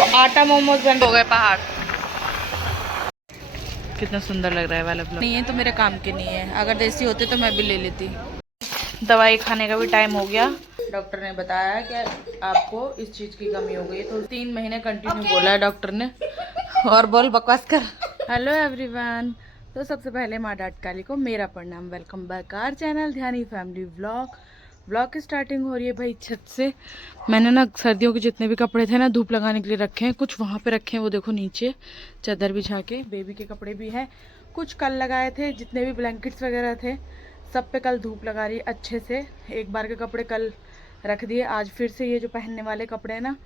तो आटा मोमोज बन हो गए पहाड़। कितना सुंदर लग रहा है वाला ब्लॉग। नहीं है तो मेरे काम के नहीं है, अगर देसी होते तो मैं भी ले लेती। दवाई खाने का भी टाइम हो गया। डॉक्टर ने बताया कि आपको इस चीज़ की कमी हो गई, तो 3 महीने कंटिन्यू बोला है डॉक्टर ने। और बोल बकवास कर। हेलो एवरीवन, तो सबसे पहले माँ डाट काली को मेरा प्रणाम। Welcome back our channel Dhyani family vlog की स्टार्टिंग हो रही है भाई छत से। मैंने ना सर्दियों के जितने भी कपड़े थे ना धूप लगाने के लिए रखे हैं, कुछ वहाँ पे रखे हैं, वो देखो नीचे चादर बिछा के। बेबी के कपड़े भी हैं, कुछ कल लगाए थे, जितने भी ब्लैंकेट्स वगैरह थे सब पे कल धूप लगा रही है अच्छे से। एक बार के कपड़े कल रख दिए, आज फिर से ये जो पहनने वाले कपड़े हैं ना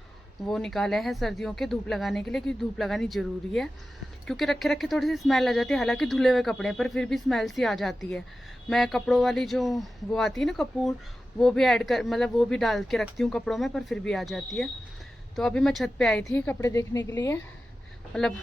वो निकाले हैं सर्दियों के धूप लगाने के लिए, क्योंकि धूप लगानी ज़रूरी है, क्योंकि रखे रखे थोड़ी सी स्मेल आ जाती है। हालांकि धुले हुए कपड़े हैं पर फिर भी स्मेल सी आ जाती है। मैं कपड़ों वाली जो वो आती है ना कपूर, वो भी ऐड कर मतलब वो भी डाल के रखती हूँ कपड़ों में, पर फिर भी आ जाती है। तो अभी मैं छत पे आई थी कपड़े देखने के लिए, मतलब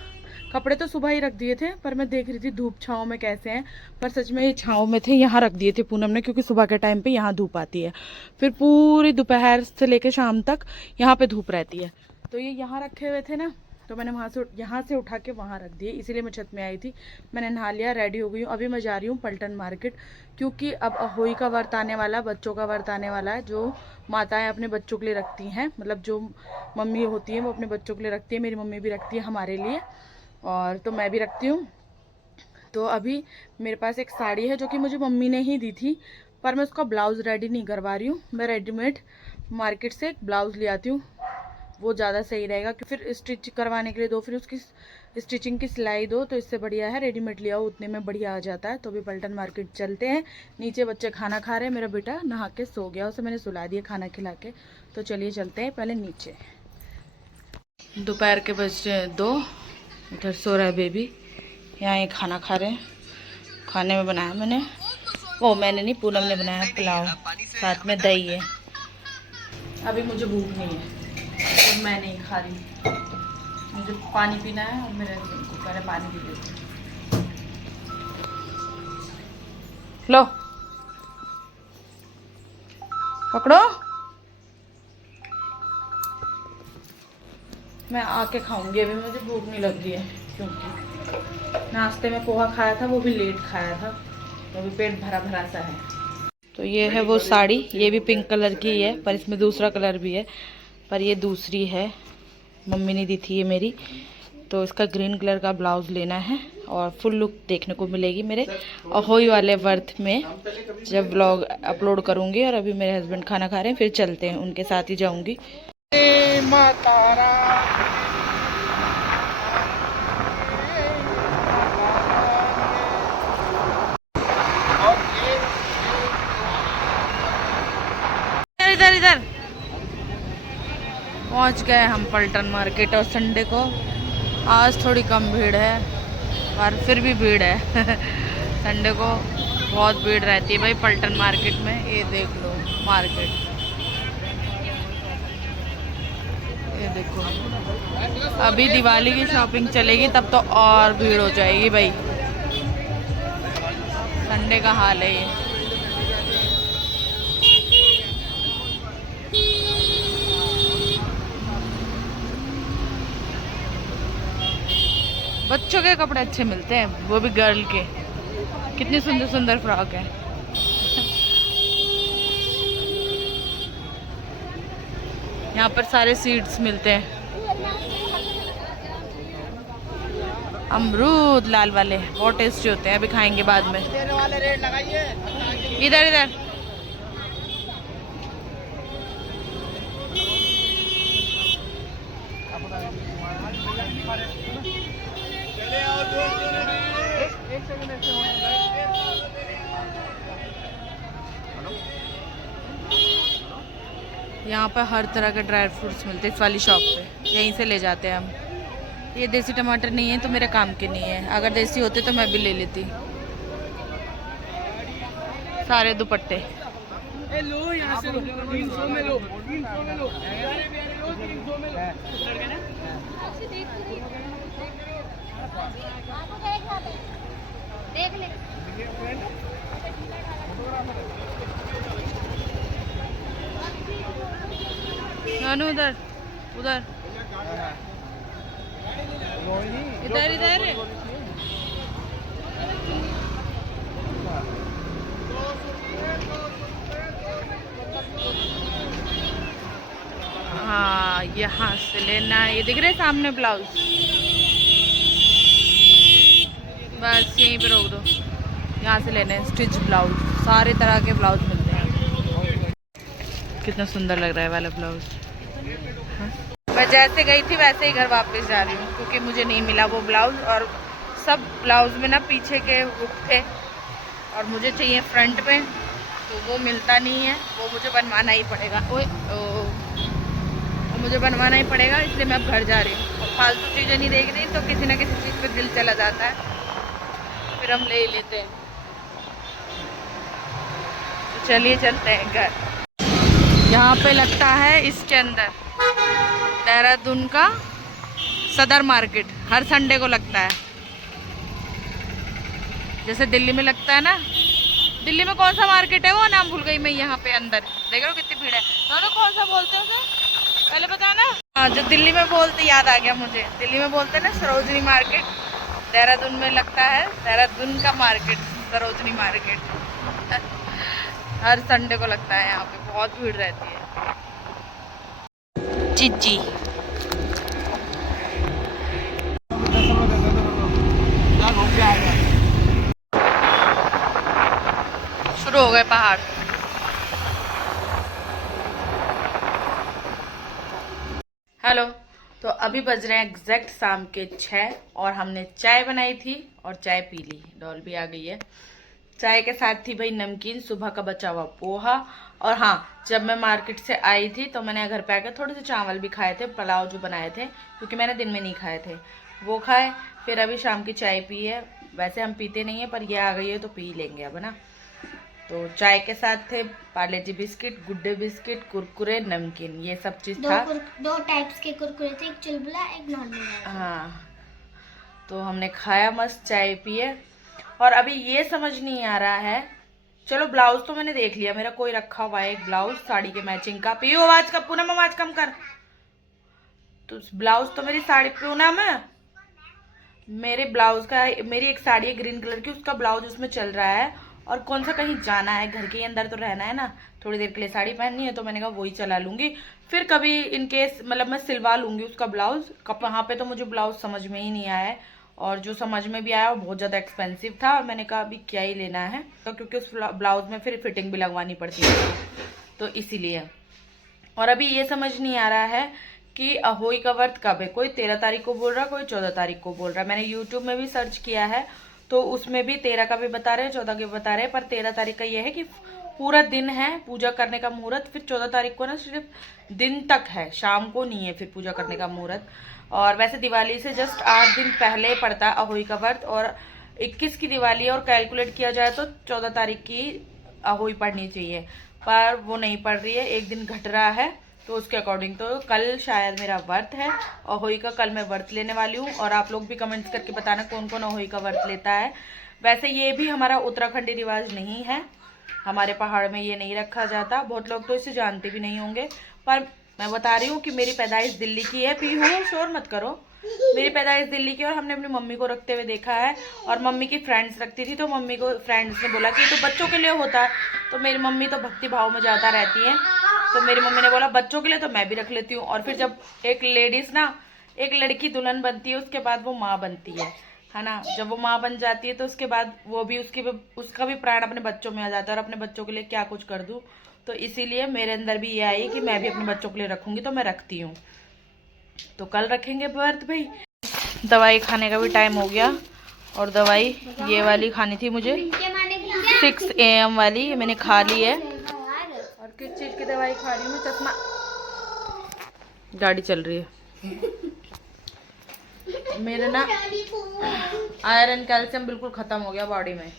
कपड़े तो सुबह ही रख दिए थे पर मैं देख रही थी धूप छाँव में कैसे हैं। पर सच में ये छाँव में थे, यहाँ रख दिए थे पूनम ने, क्योंकि सुबह के टाइम पे यहाँ धूप आती है, फिर पूरी दोपहर से लेकर शाम तक यहाँ पे धूप रहती है। तो ये यहाँ रखे हुए थे ना, तो मैंने वहाँ से यहाँ से उठा के वहाँ रख दिए, इसीलिए मैं छत में आई थी। मैंने नहा लिया, रेडी हो गई हूँ। अभी मैं जा रही हूँ पलटन मार्केट, क्योंकि अब अहोई का व्रत आने वाला, बच्चों का व्रत आने वाला है, जो माताएं अपने बच्चों के लिए रखती हैं, मतलब जो मम्मी होती है वो अपने बच्चों के लिए रखती है। मेरी मम्मी भी रखती है हमारे लिए, और तो मैं भी रखती हूँ। तो अभी मेरे पास एक साड़ी है जो कि मुझे मम्मी ने ही दी थी, पर मैं उसका ब्लाउज़ रेडी नहीं करवा रही हूँ। मैं रेडीमेड मार्केट से एक ब्लाउज़ ले आती हूँ, वो ज़्यादा सही रहेगा। कि फिर स्टिच करवाने के लिए दो, फिर उसकी स्टिचिंग की सिलाई दो, तो इससे बढ़िया है रेडीमेड लिया हो, उतने में बढ़िया आ जाता है। तो अभी पलटन मार्केट चलते हैं। नीचे बच्चे खाना खा रहे हैं, मेरा बेटा नहा के सो गया, उसे मैंने सुला दिया खाना खिला के। तो चलिए चलते हैं पहले नीचे। दोपहर के बज रहे 2, इधर सो रहा है बेबी, यहाँ ये खाना खा रहे हैं। खाने में बनाया मैंने नहीं, पूनम ने बनाया पुलाव, साथ में दही है। अभी मुझे भूख नहीं है तो मैं नहीं खा रही, मुझे पानी पीना है और मेरे हस्बैंड को पहले पानी पी लेती हूँ। लो पकड़ो, मैं आके खाऊंगी, अभी मुझे भूख नहीं लग रही है, क्योंकि नाश्ते में पोहा खाया था, वो भी लेट खाया था, तो अभी पेट भरा भरा सा है। तो ये है वो साड़ी, ये भी पिंक कलर की है, पर इसमें दूसरा कलर भी है, पर ये दूसरी है, मम्मी ने दी थी ये मेरी। तो इसका ग्रीन कलर का ब्लाउज़ लेना है और फुल लुक देखने को मिलेगी मेरे अहोई वाले वर्थ में, जब व्लॉग अपलोड करूँगी। और अभी मेरे हस्बैंड खाना खा रहे हैं, फिर चलते हैं, उनके साथ ही जाऊँगी। इधर इधर पहुंच गए हम पलटन मार्केट, और संडे को आज थोड़ी कम भीड़ है, पर फिर भी भीड़ है। संडे को बहुत भीड़ रहती है भाई पलटन मार्केट में। ये देख लो मार्केट, ये देखो, अभी दिवाली की शॉपिंग चलेगी तब तो और भीड़ हो जाएगी भाई। संडे का हाल है ये। बच्चों के कपड़े अच्छे मिलते हैं, वो भी गर्ल के, कितनी सुंदर सुंदर फ्रॉक है। यहाँ पर सारे सीड्स मिलते हैं, अमरूद लाल वाले बहुत टेस्टी होते हैं, अभी खाएंगे बाद में। इधर इधर यहाँ पर हर तरह के ड्राई फ्रूट्स मिलते हैं इस वाली शॉप पे, यहीं से ले जाते हैं हम। ये देसी टमाटर नहीं है तो मेरे काम के नहीं है, अगर देसी होते तो मैं भी ले लेती। सारे दुपट्टे लो, यहाँ से 300 में लो, 300 में लो, 300 में लो। देख ले नानू, उधर उधर इधर इधर। हाँ यहाँ से लेना है। ये दिख रहे सामने ब्लाउज, बस यहीं पे रोक दो। यहाँ से लेने हैं स्टिच ब्लाउज, सारे तरह के ब्लाउज मिलते हैं। कितना सुंदर लग रहा है वाला ब्लाउज। मैं जैसे गई थी वैसे ही घर वापस जा रही हूँ, क्योंकि मुझे नहीं मिला वो ब्लाउज। और सब ब्लाउज में ना पीछे के हुक थे और मुझे चाहिए फ्रंट में, तो वो मिलता नहीं है। वो मुझे बनवाना ही पड़ेगा। वो मुझे बनवाना ही पड़ेगा, इसलिए मैं अब घर जा रही हूँ। फालतू चीज़ें नहीं देख रही, तो किसी ना किसी चीज़ पे दिल चला जाता है, फिर हम ले ही लेते हैं। तो चलिए चलते हैं घर। यहाँ पे लगता है इसके अंदर देहरादून का सदर मार्केट, हर संडे को लगता है। जैसे दिल्ली में लगता है ना। दिल्ली में कौन सा मार्केट है वो नाम भूल गई मैं। यहाँ पे अंदर देख रहे हो कितनी भीड़ है। दोनों कौन सा बोलते हैं उसे पहले बता ना। हाँ, जो दिल्ली में बोलते, याद आ गया मुझे। दिल्ली में बोलते हैं ना सरोजनी मार्केट, देहरादून में लगता है देहरादून का मार्केट, सरोजनी मार्केट। हर संडे को लगता है। यहाँ पे बहुत भीड़ रहती है। चिज्जी शुरू हो गए पहाड़। हेलो, तो अभी बज रहे हैं एग्जैक्ट शाम के 6 और हमने चाय बनाई थी और चाय पी ली। डॉल भी आ गई है। चाय के साथ थी भाई नमकीन, सुबह का बचा हुआ पोहा। और हाँ, जब मैं मार्केट से आई थी तो मैंने घर पे आकर थोड़े से चावल भी खाए थे, पुलाव जो बनाए थे, क्योंकि मैंने दिन में नहीं खाए थे, वो खाए। फिर अभी शाम की चाय पी है। वैसे हम पीते नहीं है, पर ये आ गई है तो पी लेंगे अब ना। तो चाय के साथ थे पार्ले जी biscuit, good day biscuit, Kurkure, नमकीन, ये सब चीज़ था। दो टाइप्स के कुरकुरे थे, एक चुलबुला एक नॉर्मल। हाँ, तो हमने खाया, मस्त चाय पिए। और अभी ये समझ नहीं आ रहा है, चलो ब्लाउज तो मैंने देख लिया, मेरा कोई रखा हुआ है एक ब्लाउज साड़ी के मैचिंग का। पियो आवाज का, पूनम आवाज कम कर। तो ब्लाउज तो मेरी साड़ी, पूनम मेरे ब्लाउज का, मेरी एक साड़ी है ग्रीन कलर की, उसका ब्लाउज उसमें चल रहा है। और कौन सा कहीं जाना है, घर के अंदर तो रहना है ना, थोड़ी देर के लिए साड़ी पहननी है, तो मैंने कहा वही चला लूंगी। फिर कभी इनकेस मतलब मैं सिलवा लूंगी उसका ब्लाउज। वहाँ पे तो मुझे ब्लाउज समझ में ही नहीं आया है, और जो समझ में भी आया वो बहुत ज़्यादा एक्सपेंसिव था। और मैंने कहा अभी क्या ही लेना है, तो क्योंकि उस ब्लाउज में फिर फिटिंग भी लगवानी पड़ती है, तो इसीलिए। और अभी ये समझ नहीं आ रहा है कि अहोई का व्रत कब है। कोई 13 तारीख को बोल रहा है, कोई 14 तारीख को बोल रहा है। मैंने यूट्यूब में भी सर्च किया है, तो उसमें भी 13 का भी बता रहे हैं, 14 का भी बता रहे हैं। पर 13 तारीख का ये है कि पूरा दिन है पूजा करने का मुहूर्त। फिर 14 तारीख को ना सिर्फ दिन तक है, शाम को नहीं है फिर पूजा करने का मुहूर्त। और वैसे दिवाली से जस्ट 8 दिन पहले पड़ता है अहोई का व्रत, और 21 की दिवाली है, और कैलकुलेट किया जाए तो 14 तारीख की अहोई पड़नी चाहिए, पर वो नहीं पड़ रही है, एक दिन घट रहा है। तो उसके अकॉर्डिंग तो कल शायद मेरा व्रत है अहोई का, कल मैं व्रत लेने वाली हूँ। और आप लोग भी कमेंट्स करके बताना कौन कौन अहोई का व्रत लेता है। वैसे ये भी हमारा उत्तराखंडी रिवाज नहीं है, हमारे पहाड़ में ये नहीं रखा जाता। बहुत लोग तो इसे जानते भी नहीं होंगे, पर मैं बता रही हूँ कि मेरी पैदाइश दिल्ली की है। पी हूँ, शोर मत करो। मेरी पैदाइश दिल्ली की, और हमने अपनी मम्मी को रखते हुए देखा है। और मम्मी की फ्रेंड्स रखती थी, तो मम्मी को फ्रेंड्स ने बोला कि तो बच्चों के लिए होता है। तो मेरी मम्मी तो भक्ति भाव में ज़्यादा रहती है, तो मेरी मम्मी ने बोला बच्चों के लिए, तो मैं भी रख लेती हूँ। और फिर जब एक लेडीज़ ना, एक लड़की दुल्हन बनती है, उसके बाद वो माँ बनती है ना। जब वो माँ बन जाती है तो उसके बाद वो भी उसका भी प्राण अपने बच्चों में आ जाता है, और अपने बच्चों के लिए क्या कुछ कर दूँ। तो इसीलिए मेरे अंदर भी ये आई कि मैं भी अपने बच्चों के लिए रखूँगी, तो मैं रखती हूँ। तो कल रखेंगे व्रत भाई। दवाई खाने का भी टाइम हो गया, और दवाई ये वाली खानी थी मुझे 6 AM वाली, ये मैंने खा ली है। और किस चीज़ की दवाई खा रही हूँ मैं? चश्मा, गाड़ी चल रही है। मेरे ना आयरन कैल्शियम बिल्कुल ख़त्म हो गया बॉडी में,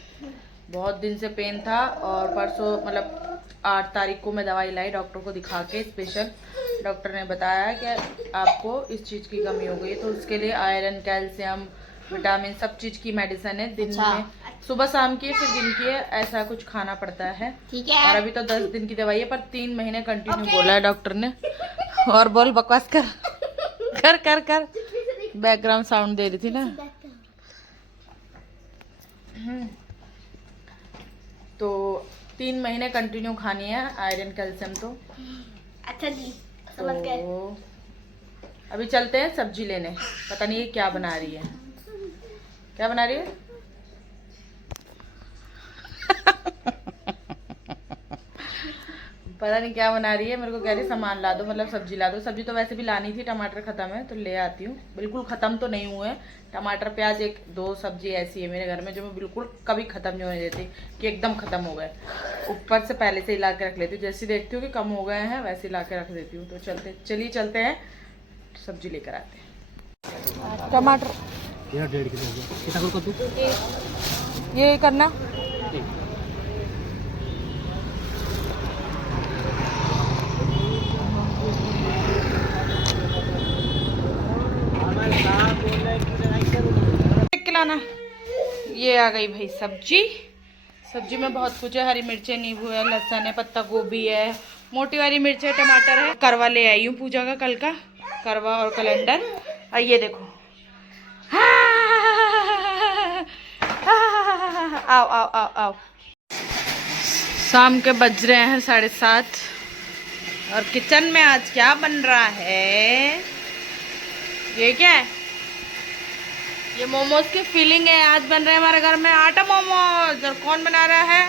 बहुत दिन से पेन था। और परसों मतलब 8 तारीख को मैं दवाई लाई डॉक्टर को दिखा के स्पेशल। डॉक्टर ने बताया कि आपको इस चीज़ की कमी हो गई, तो उसके लिए आयरन कैल्शियम विटामिन सब चीज़ की मेडिसिन है। दिन में सुबह शाम की, फिर दिन की है, ऐसा कुछ खाना पड़ता है। ठीक है। और अभी तो 10 दिन की दवाई है, पर 3 महीने कंटिन्यू बोला है डॉक्टर ने। और बोल, बकवास कर कर कर कर। बैकग्राउंड साउंड दे रही थी ना। तो 3 महीने कंटिन्यू खानी है आयरन कैल्शियम तो। अच्छा जी, समझ गए। तो अभी चलते हैं सब्जी लेने। पता नहीं ये क्या बना रही है, क्या बना रही है। पता नहीं क्या बना रही है, मेरे को कह रही सामान ला दो, मतलब सब्जी ला दो। सब्जी तो वैसे भी लानी थी, टमाटर खत्म है तो ले आती हूँ। बिल्कुल खत्म तो नहीं हुए टमाटर प्याज, 1-2 सब्जी ऐसी है मेरे घर में जो मैं बिल्कुल कभी खत्म नहीं होने देती कि एकदम खत्म हो गए। ऊपर से पहले से ही ला के रख लेती हूँ, जैसे देखती हूँ कि कम हो गए हैं वैसे ही ला के रख देती हूँ। तो चलते हैं सब्जी लेकर आते हैं। टमाटर 1.5 किलो कद्दू ये करना। लाना। ये आ गई भाई सब्जी में बहुत कुछ है। हरी मिर्चें, नींबू है, लहसुन है, पत्ता गोभी है, मोटी वाली मिर्च है, टमाटर है। करवा ले आई हूँ पूजा का कल का, करवा और कैलेंडर। और ये देखो, आओ आओ आओ आओ। शाम के बज रहे हैं 7:30 और किचन में आज क्या बन रहा है? ये क्या है? ये मोमोज की फीलिंग है। आज बन रहे हैं हमारे घर में आटा मोमोज। और कौन बना रहा है?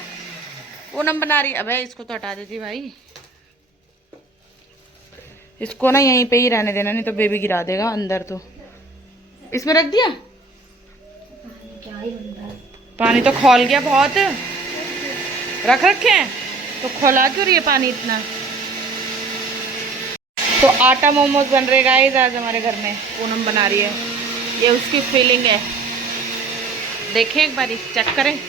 पूनम बना रही है। अबे इसको तो हटा देती भाई, इसको ना यहीं पे ही रहने देना, नहीं तो बेबी गिरा देगा अंदर। तो इसमें रख दिया क्या ही बन रहा है? पानी तो खौल गया बहुत। रखे हैं तो खौला क्यों रही है पानी इतना? तो आटा मोमोज बन रहे गाइस आज हमारे घर में। पूनम बना रही है, ये उसकी फीलिंग है। देखें एक बारी, चेक करें।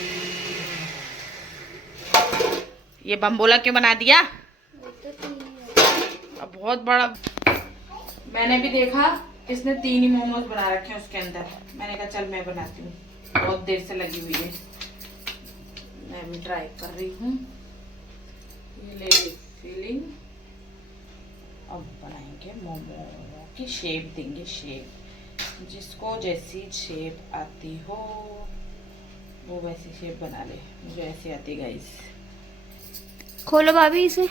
ये बम्बोला क्यों बना दिया? अब बहुत बड़ा। मैंने भी देखा इसने 3 ही मोमोज बना रखे हैं उसके अंदर। मैंने कहा चल मैं बनाती हूँ, बहुत देर से लगी हुई है। मैं भी ट्राई कर रही हूँ। ये ले ली फीलिंग। अब बनाएंगे मोमो की शेप देंगे, शेप जिसको जैसी शेप आती हो वो वैसी शेप बना ले। मुझे ऐसी आती है गाइस। खोलो भाभी इसे।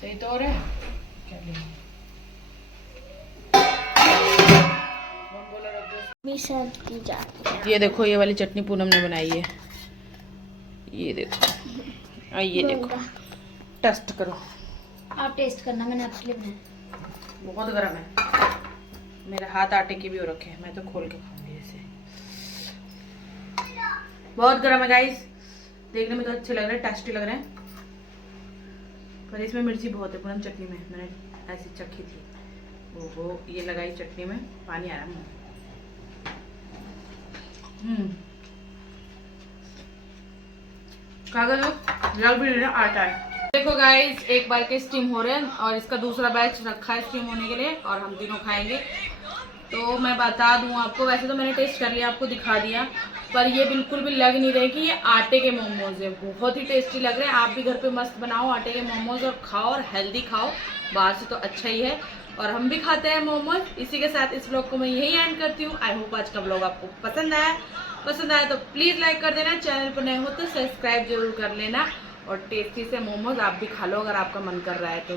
सही तो हो रहा है। मिक्सर की जाती है। ये देखो, ये वाली चटनी पूनम ने बनाई है। ये देखो, और ये देखो, टेस्ट करो। आप टेस्ट करना, मैंने आपके लिए बनाया। बहुत गर्म है, मेरे हाथ आटे के भी हो रखे हैं। मैं तो खोल के खाऊंगी ऐसे। बहुत गर्म है गाइस, देखने में तो अच्छे लग रहे हैं, टेस्टी लग रहे हैं, पर इसमें मिर्ची बहुत है। पूनम चटनी में मैंने ऐसी चखी थी। ओहो, ये लगाई चटनी में, पानी आ रहा है। कागज लग भी रहा आटा है। देखो गाइस, एक बार के स्टीम हो रहे हैं और इसका दूसरा बैच रखा है स्टीम होने के लिए, और हम तीनों खाएंगे। तो मैं बता दूं आपको, वैसे तो मैंने टेस्ट कर लिया, आपको दिखा दिया, पर ये बिल्कुल भी लग नहीं रहे कि ये आटे के मोमोज है। बहुत ही टेस्टी लग रहे हैं। आप भी घर पे मस्त बनाओ आटे के मोमोज और खाओ, और हेल्दी खाओ। बाहर से तो अच्छा ही है, और हम भी खाते हैं मोमोज। इसी के साथ इस व्लॉग को मैं यही एंड करती हूँ। आई होप आज का व्लॉग आपको पसंद आया तो प्लीज़ लाइक कर देना। चैनल पर नए हो तो सब्सक्राइब जरूर कर लेना। और टेस्टी से मोमोज आप भी खा लो अगर आपका मन कर रहा है तो।